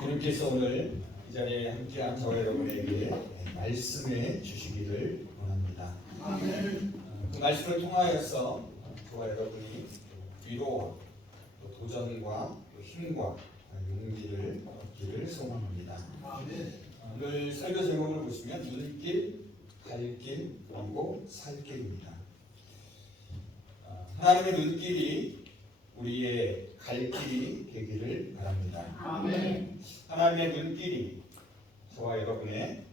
주님께서 오늘 이 자리에 함께한 저와 여러분에게 말씀해 주시기를 원합니다. 그 말씀을 통하여서 저와 여러분이 위로와 또 도전과 또 힘과 용기를 얻기를 소망합니다. 오늘 설교 제목을 보시면 눈길, 갈길, 그리고 살길입니다. 하나님의 눈길이 우리의 갈 길이 되기를 바랍니다. 아멘. 하나님의 눈길이 저와 여러분의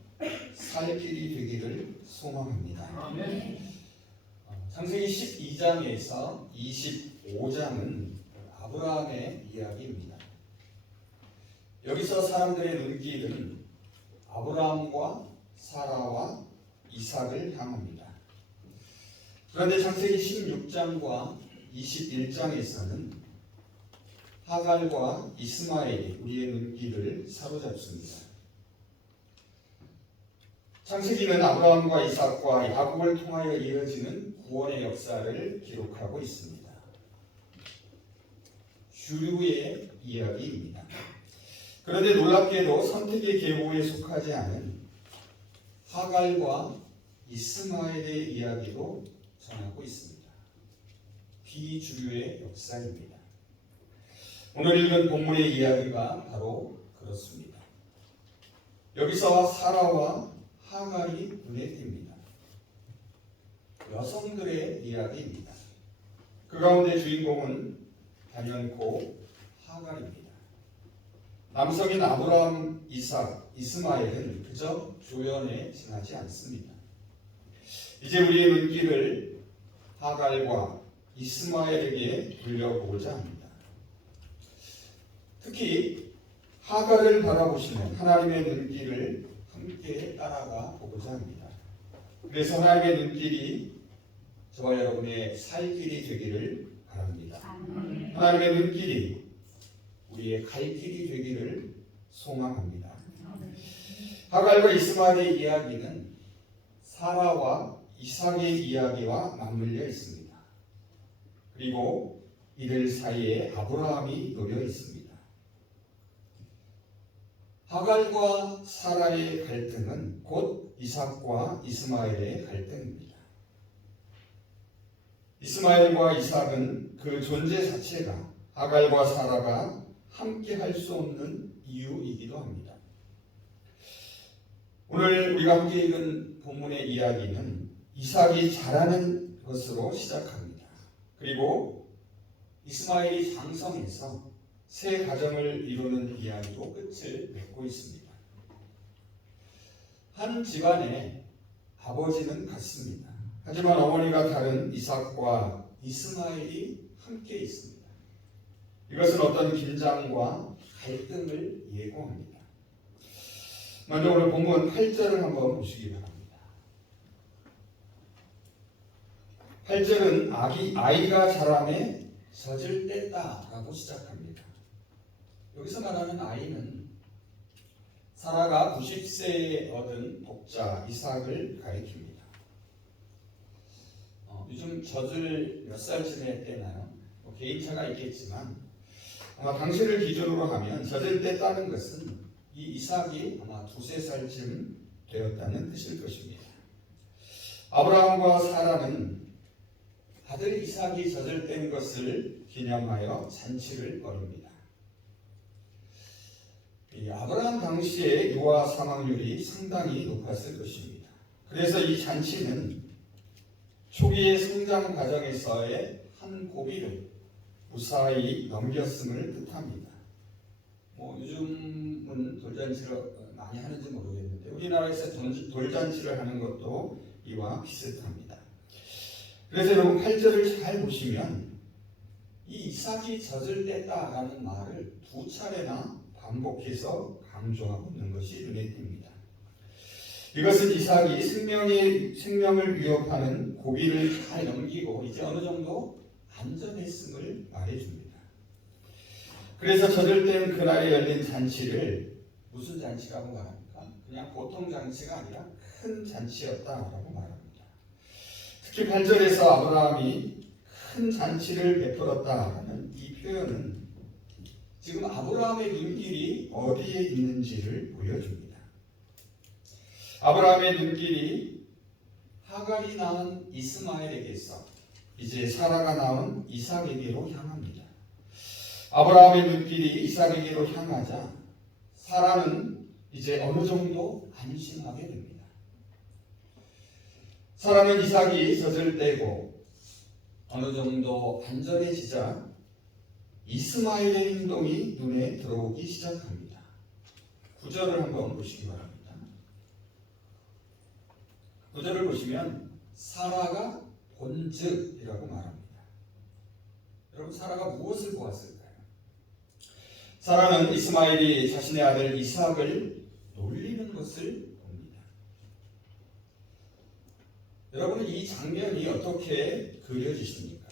살 길이 되기를 소망합니다. 아멘. 창세기 12장에서 25장은 아브라함의 이야기입니다. 여기서 사람들의 눈길은 아브라함과 사라와 이삭을 향합니다. 그런데 창세기 16장과 21장에서는 하갈과 이스마엘이 우리의 눈길을 사로잡습니다. 창세기는 아브라함과 이삭과 야곱을 통하여 이어지는 구원의 역사를 기록하고 있습니다. 주류의 이야기입니다. 그런데 놀랍게도 선택의 계보에 속하지 않은 하갈과 이스마엘의 이야기도 전하고 있습니다. 비주류의 역사입니다. 오늘 읽은 본문의 이야기가 바로 그렇습니다. 여기서 사라와 하갈이 눈에 띕니다. 여성들의 이야기입니다. 그 가운데 주인공은 단연코 하갈입니다. 남성인 아브라함, 이삭, 이스마엘은 그저 조연에 지나지 않습니다. 이제 우리의 눈길을 하갈과 이스마엘에게 돌려보고자 합니다. 특히 하갈을 바라보시는 하나님의 눈길을 함께 따라가 보고자 합니다. 그래서 하나님의 눈길이 저와 여러분의 살 길이 되기를 바랍니다. 하나님의 눈길이 우리의 갈 길이 되기를 소망합니다. 하갈과 이스마엘의 이야기는 사라와 이삭의 이야기와 맞물려 있습니다. 그리고 이들 사이에 아브라함이 놓여 있습니다. 하갈과 사라의 갈등은 곧 이삭과 이스마엘의 갈등입니다. 이스마엘과 이삭은 그 존재 자체가 하갈과 사라가 함께 할 수 없는 이유이기도 합니다. 오늘 우리가 함께 읽은 본문의 이야기는 이삭이 자라는 것으로 시작합니다. 그리고 이스마엘이 장성해서 새 가정을 이루는 이야기로 끝을 맺고 있습니다. 한 집안에 아버지는 같습니다. 하지만 어머니가 다른 이삭과 이스마엘이 함께 있습니다. 이것은 어떤 긴장과 갈등을 예고합니다. 먼저 오늘 본문 8절을 한번 보시기 바랍니다. 8절은 아이가 자라매 젖을 뗐다라고 시작합니다. 여기서 말하는 아이는 사라가 90세에 얻은 독자 이삭을 가리킵니다. 요즘 젖을 몇 살쯤에 떼나요? 개인차가 있겠지만 아마 당시를 기준으로 하면 젖을 뗐다는 것은 이 이삭이 아마 2~3살쯤 되었다는 뜻일 것입니다. 아브라함과 사라는 아들 이삭이 젖을 뗀 것을 기념하여 잔치를 벌입니다. 아브라함 당시의 유아 사망률이 상당히 높았을 것입니다. 그래서 이 잔치는 초기의 성장 과정에서의 한 고비를 무사히 넘겼음을 뜻합니다. 요즘은 돌잔치를 많이 하는지 모르겠는데 우리나라에서 돌잔치를 하는 것도 이와 비슷합니다. 그래서 여러분 8절을 잘 보시면 이 이삭이 젖을 뗐다라는 말을 2차례나 반복해서 강조하고 있는 것이 눈에 띕니다. 이것은 이삭이 생명을 위협하는 고비를 잘 넘기고 이제 어느 정도 안전했음을 말해줍니다. 그래서 젖을 뗀 그날에 열린 잔치를 무슨 잔치라고 말합니까? 그냥 보통 잔치가 아니라 큰 잔치였다라고 말합니다. 특히 8절에서 아브라함이 큰 잔치를 베풀었다라는 이 표현은 지금 아브라함의 눈길이 어디에 있는지를 보여줍니다. 아브라함의 눈길이 하갈이 낳은 이스마엘에게서 이제 사라가 낳은 이삭에게로 향합니다. 아브라함의 눈길이 이삭에게로 향하자 사라는 이제 어느 정도 안심하게 됩니다. 사라는 이삭이 젖을 떼고 어느 정도 안전해지자 이스마엘의 행동이 눈에 들어오기 시작합니다. 9절을 한번 보시기 바랍니다. 9절을 보시면 사라가 본즉이라고 말합니다. 여러분, 사라가 무엇을 보았을까요? 사라는 이스마엘이 자신의 아들 이삭을 놀리는 것을 봅니다. 여러분은 이 장면이 어떻게 그려지십니까?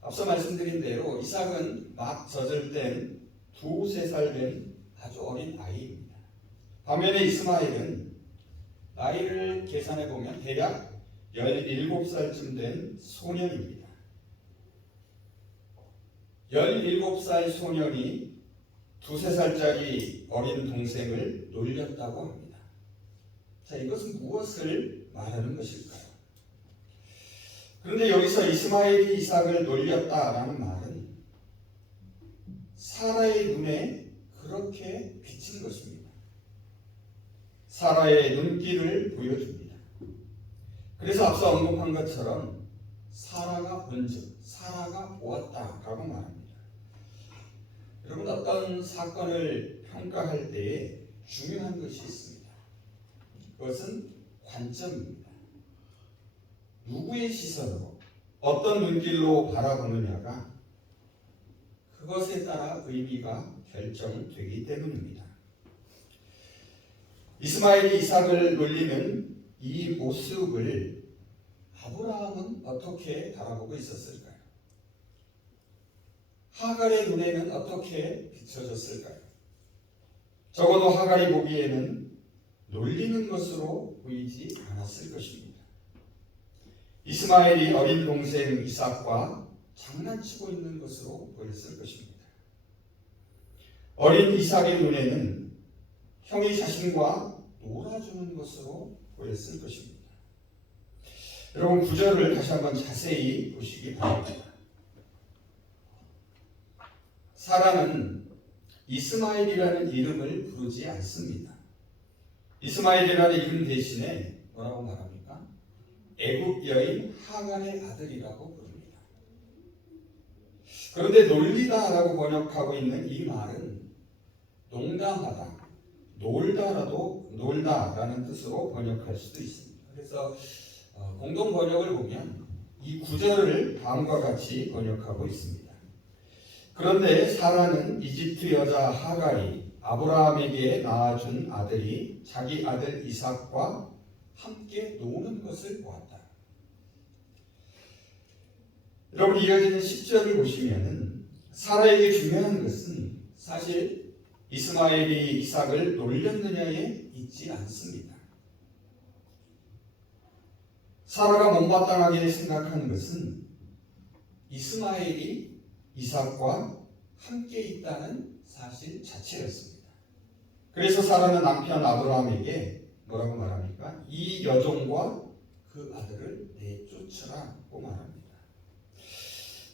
앞서 말씀드린 대로 이삭은 막 젖을 뗀 2~3살 된 아주 어린 아이입니다. 반면에 이스마엘은 나이를 계산해 보면 대략 17살쯤 된 소년입니다. 17살 소년이 2~3살짜리 어린 동생을 놀렸다고 합니다. 자, 이것은 무엇을 말하는 것일까요? 그런데 여기서 이스마엘이 이삭을 놀렸다라는 말은 사라의 눈에 그렇게 비친 것입니다. 사라의 눈길을 보여줍니다. 그래서 앞서 언급한 것처럼 사라가 본즉, 사라가 보았다라고 말합니다. 여러분, 어떤 사건을 평가할 때에 중요한 것이 있습니다. 그것은 관점입니다. 누구의 시선으로 어떤 눈길로 바라보느냐가 그것에 따라 의미가 결정되기 때문입니다. 이스마엘이 이삭을 놀리는 이 모습을 아브라함은 어떻게 바라보고 있었을까요? 하갈의 눈에는 어떻게 비춰졌을까요? 적어도 하갈이 보기에는 놀리는 것으로 보이지 않았을 것입니다. 이스마엘이 어린 동생 이삭과 장난치고 있는 것으로 보였을 것입니다. 어린 이삭의 눈에는 형이 자신과 놀아주는 것으로 보였을 것입니다. 여러분, 9절을 다시 한번 자세히 보시기 바랍니다. 사라는 이스마엘이라는 이름을 부르지 않습니다. 이스마엘이라는 이름 대신에 뭐라고 말합니까? 애굽 여인 하갈의 아들이라고 부릅니다. 그런데 놀리다라고 번역하고 있는 이 말은 농담하다, 놀다라는 뜻으로 번역할 수도 있습니다. 그래서 공동 번역을 보면 이 구절을 다음과 같이 번역하고 있습니다. 그런데 사라는 이집트 여자 하갈이 아브라함에게 낳아준 아들이 자기 아들 이삭과 함께 노는 것을 보았다. 여러분, 이어지는 10절을 보시면은 사라에게 중요한 것은 사실 이스마엘이 이삭을 놀렸느냐에 있지 않습니다. 사라가 못마땅하게 생각하는 것은 이스마엘이 이삭과 함께 있다는 사실 자체였습니다. 그래서 사라는 남편 아브라함에게 뭐라고 말합니까? 이 여종과 그 아들을 내쫓으라고 말합니다.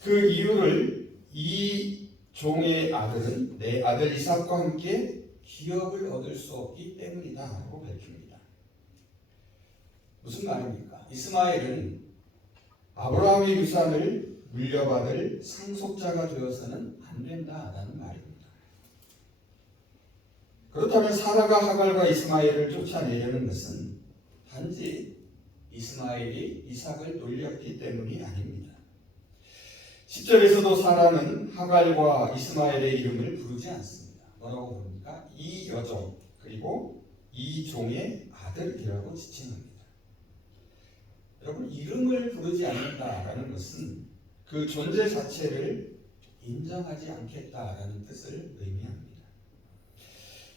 그 이유를 이 종의 아들은 내 아들 이삭과 함께 기업을 얻을 수 없기 때문이다라고 밝힙니다. 무슨 말입니까? 이스마엘은 아브라함의 유산을 물려받을 상속자가 되어서는 안 된다라는 말입니다. 그렇다면 사라가 하갈과 이스마엘을 쫓아내려는 것은 단지 이스마엘이 이삭을 놀렸기 때문이 아닙니다. 10절에서도 사라는 하갈과 이스마엘의 이름을 부르지 않습니다. 뭐라고 부릅니까? 이 여종, 그리고 이 종의 아들이라고 지칭합니다. 여러분, 이름을 부르지 않는다라는 것은 그 존재 자체를 인정하지 않겠다라는 뜻을 의미합니다.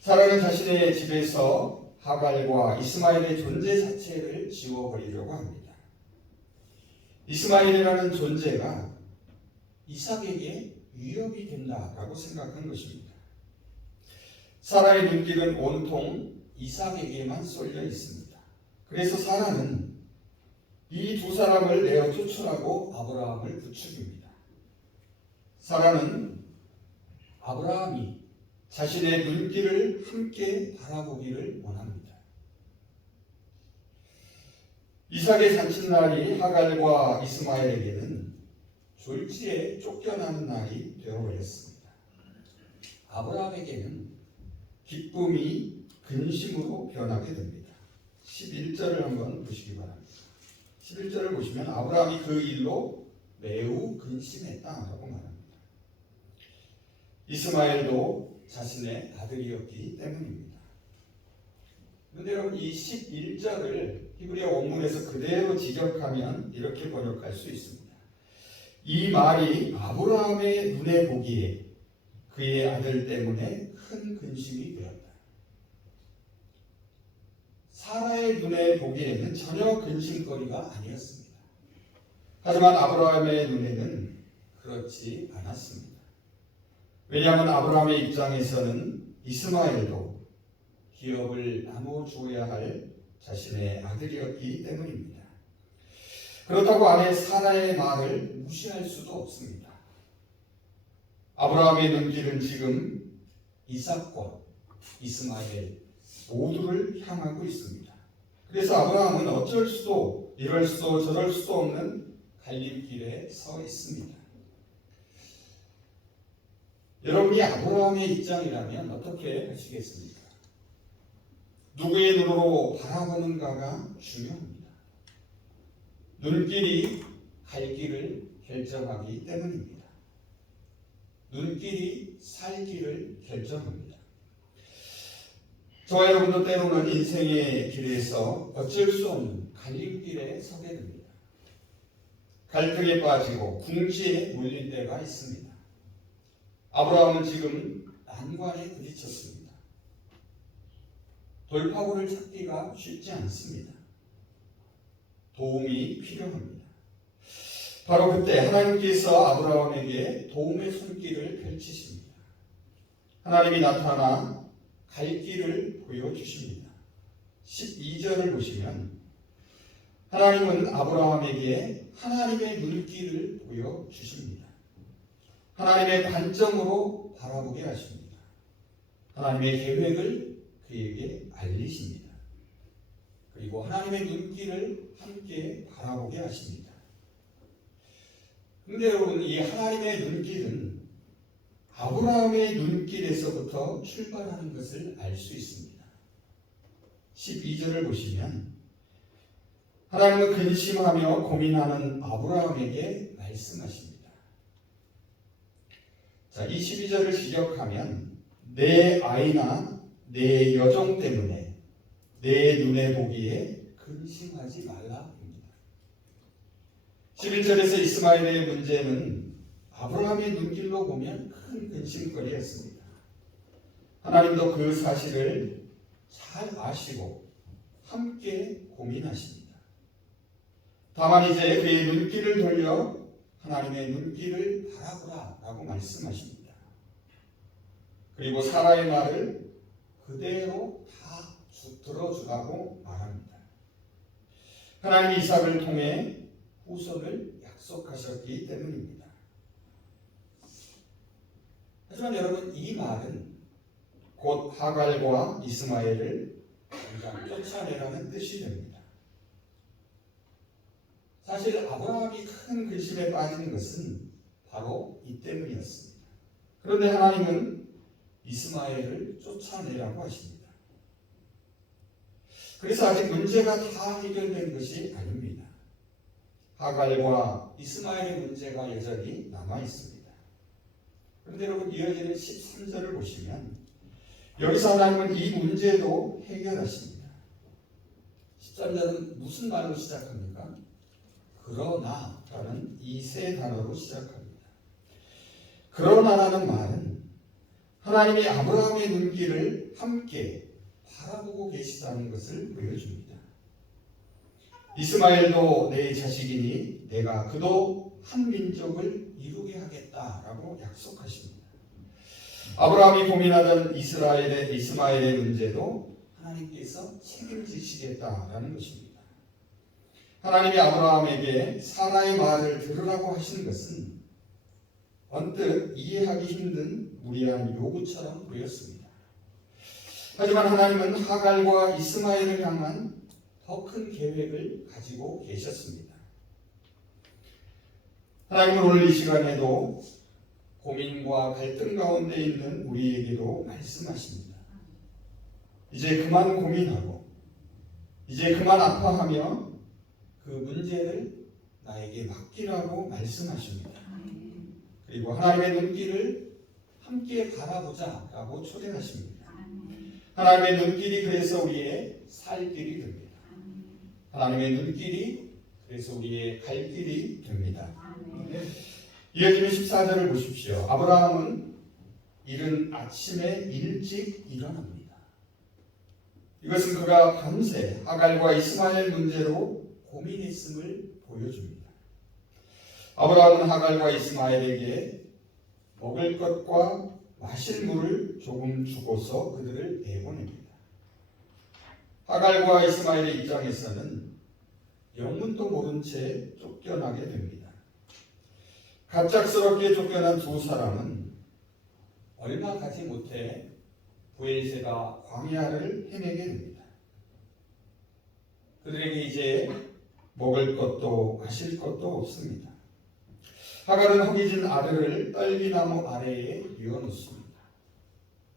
사라는 자신의 집에서 하갈과 이스마엘의 존재 자체를 지워버리려고 합니다. 이스마엘이라는 존재가 이삭에게 위협이 된다라고 생각한 것입니다. 사라의 눈길은 온통 이삭에게만 쏠려 있습니다. 그래서 사라는 이 두 사람을 내어 쫓으라고 아브라함을 부추깁니다. 사라는 아브라함이 자신의 눈길을 함께 바라보기를 원합니다. 이삭의 잔칫날이 하갈과 이스마엘에게는 졸지에 쫓겨나는 날이 되어버렸습니다. 아브라함에게는 기쁨이 근심으로 변하게 됩니다. 11절을 한번 보시기 바랍니다. 11절을 보시면 아브라함이 그 일로 매우 근심했다라고 말합니다. 이스마엘도 자신의 아들이었기 때문입니다. 그런데 여러분 이 11절을 히브리어 원문에서 그대로 직역하면 이렇게 번역할 수 있습니다. 이 말이 아브라함의 눈에 보기에 그의 아들 때문에 큰 근심이 되었다. 사라의 눈에 보기에는 전혀 근심거리가 아니었습니다. 하지만 아브라함의 눈에는 그렇지 않았습니다. 왜냐하면 아브라함의 입장에서는 이스마엘도 기업을 나누어 주어야 할 자신의 아들이었기 때문입니다. 그렇다고 아내 사라의 말을 무시할 수도 없습니다. 아브라함의 눈길은 지금 이삭과 이스마엘 모두를 향하고 있습니다. 그래서 아브라함은 어쩔 수도 이럴 수도 저럴 수도 없는 갈림길에 서 있습니다. 여러분이 아브라함의 입장이라면 어떻게 하시겠습니까? 누구의 눈으로 바라보는가가 중요합니다. 눈길이 갈 길을 결정하기 때문입니다. 눈길이 살 길을 결정합니다. 저와 여러분도 때로는 인생의 길에서 어쩔 수 없는 갈림길에 서게 됩니다. 갈등에 빠지고 궁지에 몰릴 때가 있습니다. 아브라함은 지금 난관에 부딪혔습니다. 돌파구를 찾기가 쉽지 않습니다. 도움이 필요합니다. 바로 그때 하나님께서 아브라함에게 도움의 손길을 펼치십니다. 하나님이 나타나 갈 길을 보여주십니다. 12절을 보시면 하나님은 아브라함에게 하나님의 눈길을 보여주십니다. 하나님의 관점으로 바라보게 하십니다. 하나님의 계획을 그에게 알리십니다. 그리고 하나님의 눈길을 함께 바라보게 하십니다. 그런데 여러분 이 하나님의 눈길은 아브라함의 눈길에서부터 출발하는 것을 알 수 있습니다. 12절을 보시면 하나님은 근심하며 고민하는 아브라함에게 말씀하십니다. 자, 이 12절을 시작하면 내 아이나 내 여종 때문에 내 눈에 보기에 근심하지 말라입니다. 11절에서 이스마엘의 문제는 아브라함의 눈길로 보면 큰 근심거리였습니다. 하나님도 그 사실을 잘 아시고 함께 고민하십니다. 다만 이제 그의 눈길을 돌려 하나님의 눈길을 바라보라 라고 말씀하십니다. 그리고 사라의 말을 그대로 다 들어주라고 말합니다. 하나님이 이삭을 통해 후손을 약속하셨기 때문입니다. 하지만 여러분 이 말은 곧 하갈과 이스마엘을 당장 쫓아내라는 뜻이 됩니다. 사실 아브라함이 큰 근심에 빠진 것은 바로 이 때문이었습니다. 그런데 하나님은 이스마엘을 쫓아내라고 하십니다. 그래서 아직 문제가 다 해결된 것이 아닙니다. 하갈과 이스마엘의 문제가 여전히 남아 있습니다. 그런데 여러분 이어지는 13절을 보시면 여기서 하나님은 이 문제도 해결하십니다. 13절은 무슨 말로 시작합니까? 그러나 라는 이 세 단어로 시작합니다. 그러나라는 말은 하나님이 아브라함의 눈길을 함께 바라보고 계시다는 것을 보여줍니다. 이스마엘도 내 자식이니 내가 그도 한 민족을 이루게 하겠다 주겠다라고 약속하십니다. 아브라함이 고민하던 이스마엘의 문제도 하나님께서 책임지시겠다라는 것입니다. 하나님이 아브라함에게 사라의 말을 들으라고 하시는 것은 언뜻 이해하기 힘든 무리한 요구처럼 보였습니다. 하지만 하나님은 하갈과 이스마엘을 향한 더 큰 계획을 가지고 계셨습니다. 하나님은 오늘 이 시간에도 고민과 갈등 가운데 있는 우리에게도 말씀하십니다. 이제 그만 고민하고 이제 그만 아파하며 그 문제를 나에게 맡기라고 말씀하십니다. 그리고 하나님의 눈길을 함께 바라보자 라고 초대하십니다. 하나님의 눈길이 그래서 우리의 살 길이 됩니다. 하나님의 눈길이 그래서 우리의 갈 길이 됩니다. 이어지는 14절을 보십시오. 아브라함은 이른 아침에 일찍 일어납니다. 이것은 그가 밤새 하갈과 이스마엘 문제로 고민했음을 보여줍니다. 아브라함은 하갈과 이스마엘에게 먹을 것과 마실 물을 조금 주고서 그들을 내보냅니다. 하갈과 이스마엘의 입장에서는 영문도 모른 채 쫓겨나게 됩니다. 갑작스럽게 쫓겨난 두 사람은 얼마 가지 못해 브엘세바 광야를 헤매게 됩니다. 그들에게 이제 먹을 것도 마실 것도 없습니다. 하갈은 허기진 아들을 떨기나무 아래에 뉘어놓습니다.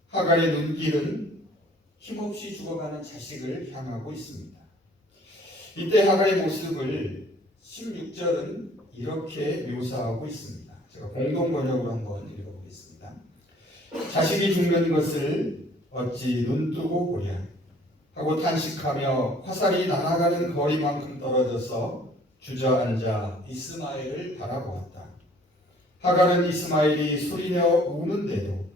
하갈의 눈길은 힘없이 죽어가는 자식을 향하고 있습니다. 이때 하갈의 모습을 16절은 이렇게 묘사하고 있습니다. 제가 공동 번역으로 한번 읽어보겠습니다. 자식이 죽는 것을 어찌 눈뜨고 보랴 하고 탄식하며 화살이 날아가는 거리만큼 떨어져서 주저앉아 이스마엘을 바라보았다. 하갈은 이스마엘이 소리내어 우는데도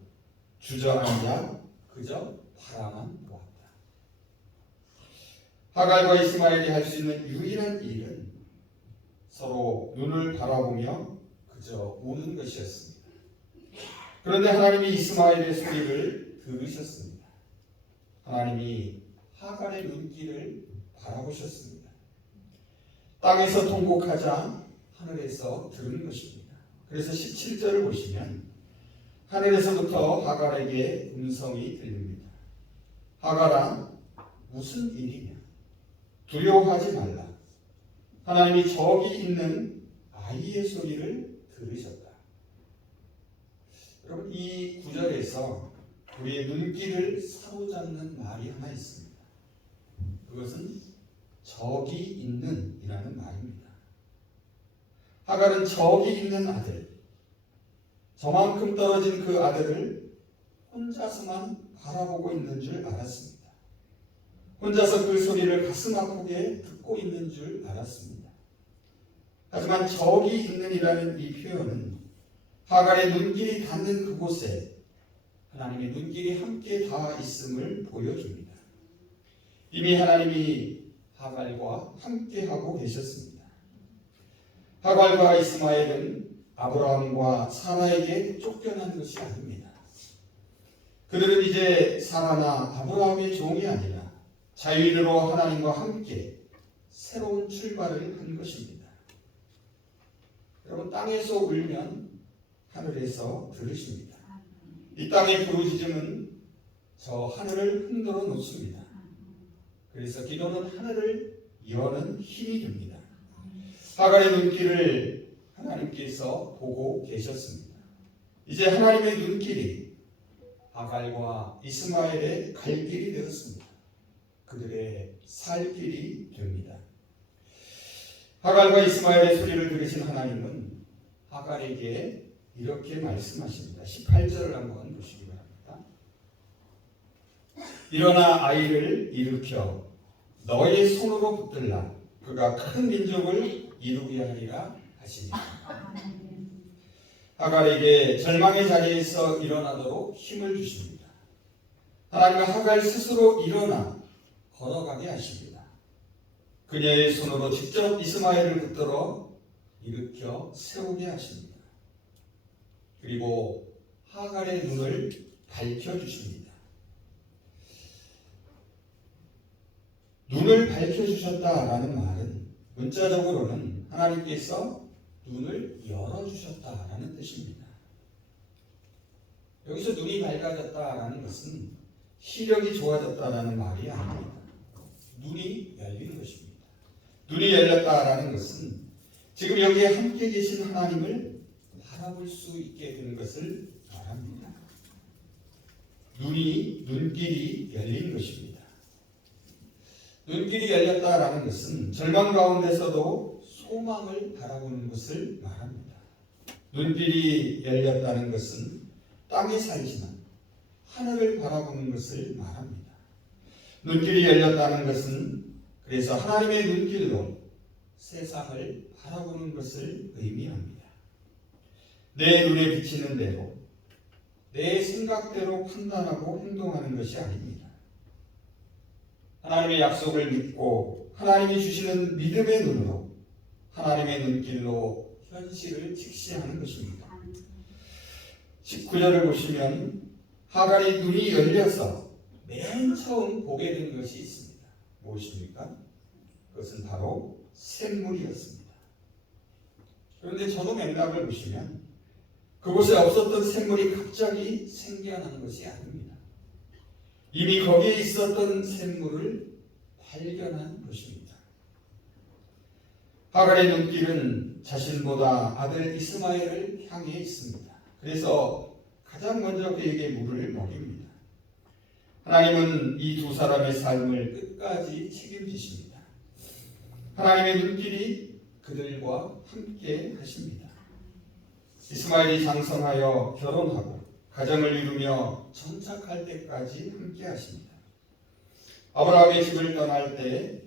주저앉아 그저 바라만 보았다. 하갈과 이스마엘이 할 수 있는 유일한 일은 서로 눈을 바라보며 그저 우는 것이었습니다. 그런데 하나님이 이스마엘의 소리를 들으셨습니다. 하나님이 하갈의 눈길을 바라보셨습니다. 땅에서 통곡하자 하늘에서 들은 것입니다. 그래서 17절을 보시면 하늘에서부터 하갈에게 음성이 들립니다. 하갈아, 무슨 일이냐? 두려워하지 말라. 하나님이 저기 있는 아이의 소리를 들으셨다. 여러분, 이 구절에서 우리의 눈길을 사로잡는 말이 하나 있습니다. 그것은 저기 있는 이라는 말입니다. 하갈은 저기 있는 아들, 저만큼 떨어진 그 아들을 혼자서만 바라보고 있는 줄 알았습니다. 혼자서 그 소리를 가슴 아프게 듣고 있는 줄 알았습니다. 하지만 저기 있는이라는 이 표현은 하갈의 눈길이 닿는 그곳에 하나님의 눈길이 함께 닿아 있음을 보여줍니다. 이미 하나님이 하갈과 함께하고 계셨습니다. 하갈과 이스마엘은 아브라함과 사라에게 쫓겨난 것이 아닙니다. 그들은 이제 사라나 아브라함의 종이 아니라 자유인으로 하나님과 함께 새로운 출발을 한 것입니다. 여러분, 땅에서 울면 하늘에서 들으십니다. 이 땅의 부르짖음은 저 하늘을 흔들어 놓습니다. 그래서 기도는 하늘을 여는 힘이 됩니다. 하갈의 눈길을 하나님께서 보고 계셨습니다. 이제 하나님의 눈길이 하갈과 이스마엘의 갈 길이 되었습니다. 그들의 살 길이 됩니다. 하갈과 이스마엘의 소리를 들으신 하나님은 하갈에게 이렇게 말씀하십니다. 18절을 한번 보시기 바랍니다. 일어나 아이를 일으켜 너의 손으로 붙들라. 그가 큰 민족을 이루게 하리라 하시니라. 하갈에게 절망의 자리에서 일어나도록 힘을 주십니다. 하나님은 하갈 스스로 일어나 걸어가게 하십니다. 그녀의 손으로 직접 이스마엘을 붙들어 일으켜 세우게 하십니다. 그리고 하갈의 눈을 밝혀주십니다. 눈을 밝혀주셨다라는 말은 문자적으로는 하나님께서 눈을 열어주셨다라는 뜻입니다. 여기서 눈이 밝아졌다라는 것은 시력이 좋아졌다라는 말이 아닙니다. 눈이 열린 것입니다. 눈이 열렸다라는 것은 지금 여기에 함께 계신 하나님을 바라볼 수 있게 된 것을 말합니다. 눈길이 열린 것입니다. 눈길이 열렸다라는 것은 절망 가운데서도 소망을 바라보는 것을 말합니다. 눈길이 열렸다는 것은 땅에 살지만 하늘을 바라보는 것을 말합니다. 눈길이 열렸다는 것은 그래서 하나님의 눈길로 세상을 바라보는 것을 의미합니다. 내 눈에 비치는 대로 내 생각대로 판단하고 행동하는 것이 아닙니다. 하나님의 약속을 믿고 하나님이 주시는 믿음의 눈으로 하나님의 눈길로 현실을 직시하는 것입니다. 19절을 보시면 하갈이 눈이 열려서 맨 처음 보게 된 것이 있습니다. 무엇입니까? 그것은 바로 샘물이었습니다. 그런데 전후 맥락을 보시면 그곳에 없었던 샘물이 갑자기 생겨난 것이 아닙니다. 이미 거기에 있었던 샘물을 발견한 것입니다. 하갈의 눈길은 자신보다 아들 이스마엘을 향해 있습니다. 그래서 가장 먼저 그에게 물을 먹입니다. 하나님은 이 두 사람의 삶을 끝까지 책임지십니다. 하나님의 눈길이 그들과 함께 하십니다. 이스마엘이 장성하여 결혼하고 가정을 이루며 정착할 때까지 함께 하십니다. 아브라함의 집을 떠날 때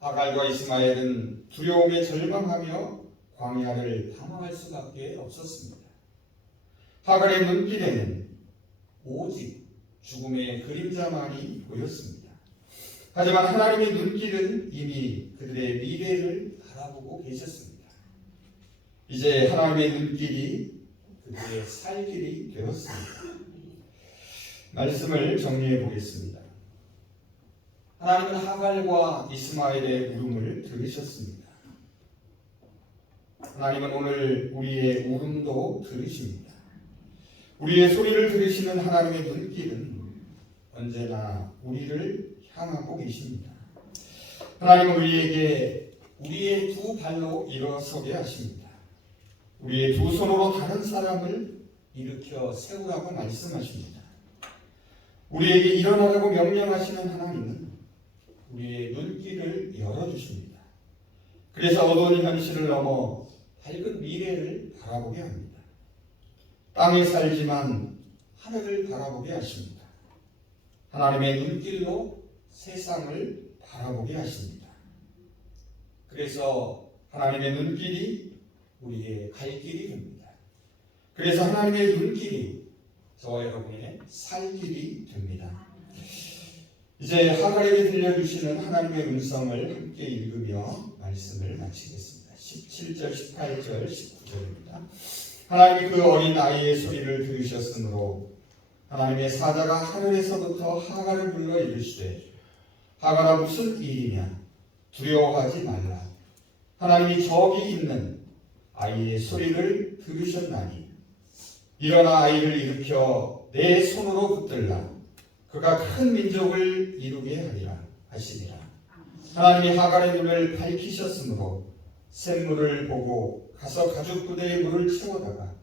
하갈과 이스마엘은 두려움에 절망하며 광야를 방황할 수밖에 없었습니다. 하갈의 눈길에는 오직 죽음의 그림자만이 보였습니다. 하지만 하나님의 눈길은 이미 그들의 미래를 바라보고 계셨습니다. 이제 하나님의 눈길이 그들의 살 길이 되었습니다. 말씀을 정리해 보겠습니다. 하나님은 하갈과 이스마엘의 울음을 들으셨습니다. 하나님은 오늘 우리의 울음도 들으십니다. 우리의 소리를 들으시는 하나님의 눈길은 언제나 우리를 향하고 계십니다. 하나님은 우리에게 우리의 두 발로 일어서게 하십니다. 우리의 두 손으로 다른 사람을 일으켜 세우라고 말씀하십니다. 우리에게 일어나라고 명령하시는 하나님은 우리의 눈길을 열어주십니다. 그래서 어두운 현실을 넘어 밝은 미래를 바라보게 합니다. 땅에 살지만 하늘을 바라보게 하십니다. 하나님의 눈길로 세상을 바라보게 하십니다. 그래서 하나님의 눈길이 우리의 갈 길이 됩니다. 그래서 하나님의 눈길이 저와 여러분의 살 길이 됩니다. 이제 하갈에게 들려주시는 하나님의 음성을 함께 읽으며 말씀을 마치겠습니다. 17절, 18절, 19절입니다. 하나님이 그 어린 아이의 소리를 들으셨으므로 하나님의 사자가 하늘에서부터 하갈을 불러 이르시되 하갈아 무슨 일이냐 두려워하지 말라. 하나님이 저기 있는 아이의 소리를 들으셨나니 일어나 아이를 일으켜 내 손으로 붙들라. 그가 큰 민족을 이루게 하리라 하시니라. 하나님이 하갈의 눈을 밝히셨으므로 샘물을 보고 가서 가죽 부대에 물을 채워다가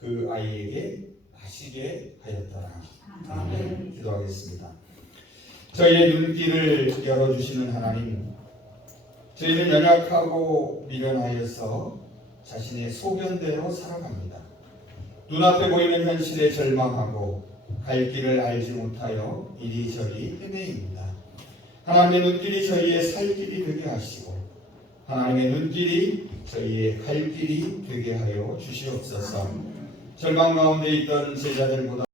그 아이에게 마시게 하였더라. 아멘. 기도하겠습니다. 저희의 눈길을 열어주시는 하나님, 저희는 연약하고 미련하여서 자신의 소견대로 살아갑니다. 눈앞에 보이는 현실에 절망하고 갈 길을 알지 못하여 이리저리 헤매입니다. 하나님의 눈길이 저희의 살 길이 되게 하시고 하나님의 눈길이 저희의 갈 길이 되게 하여 주시옵소서. 절망 가운데 있던 제자들보다